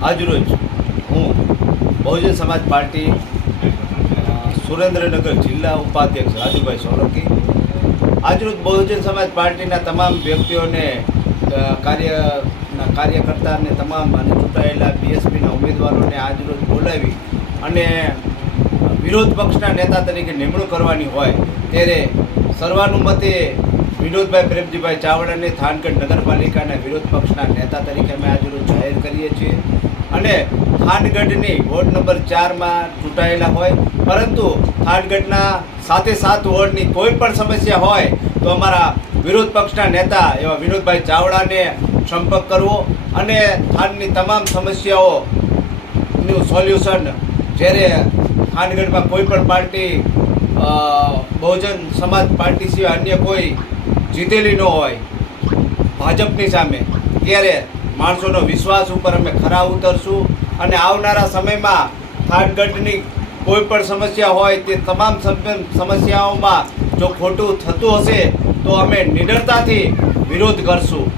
આજરોજ હું બહુજન સમાજ પાર્ટી સુરેન્દ્રનગર જિલ્લા ઉપાધ્યક્ષ રાજુભાઈ સોલંકી, આજરોજ બહુજન સમાજ પાર્ટીના તમામ વ્યક્તિઓને કાર્ય કાર્યના કાર્યકર્તા તમામ અને ચૂંટાયેલા બીએસપીના ઉમેદવારોને આજરોજ બોલાવી અને વિરોધ પક્ષના નેતા તરીકે નિમણૂક કરવાની હોય ત્યારે સર્વાનુમતે વિનોદભાઈ પ્રેમજીભાઈ ચાવડાને થાનગઢ નગરપાલિકાના વિરોધ પક્ષના નેતા તરીકે અમે આજરોજ જાહેર કરીએ છીએ. અને થાનગઢની વોર્ડ નંબર ચારમાં ચૂંટાયેલા હોય, પરંતુ થાનગઢના સાથે સાત વોર્ડની કોઈ પણ સમસ્યા હોય, તો અમારા વિરોધ પક્ષના નેતા એવા વિનોદભાઈ ચાવડાને સંપર્ક કરવો અને થાનની તમામ સમસ્યાઓનું સોલ્યુશન જ્યારે થાનગઢમાં કોઈ પણ પાર્ટી બહુજન સમાજ પાર્ટી સિવાય અન્ય કોઈ જીતેલી ન હોય, ભાજપની સામે, ત્યારે માણસોનો વિશ્વાસ ઉપર અમે ખરા ઉતરશું અને આવનારા સમયમાં થાનગઢની કોઈ પણ સમસ્યા હોય, તે તમામ સમ- સમસ્યાઓમાં જો ખોટું થતું હશે, તો અમે નિડરતાથી વિરોધ કરશું.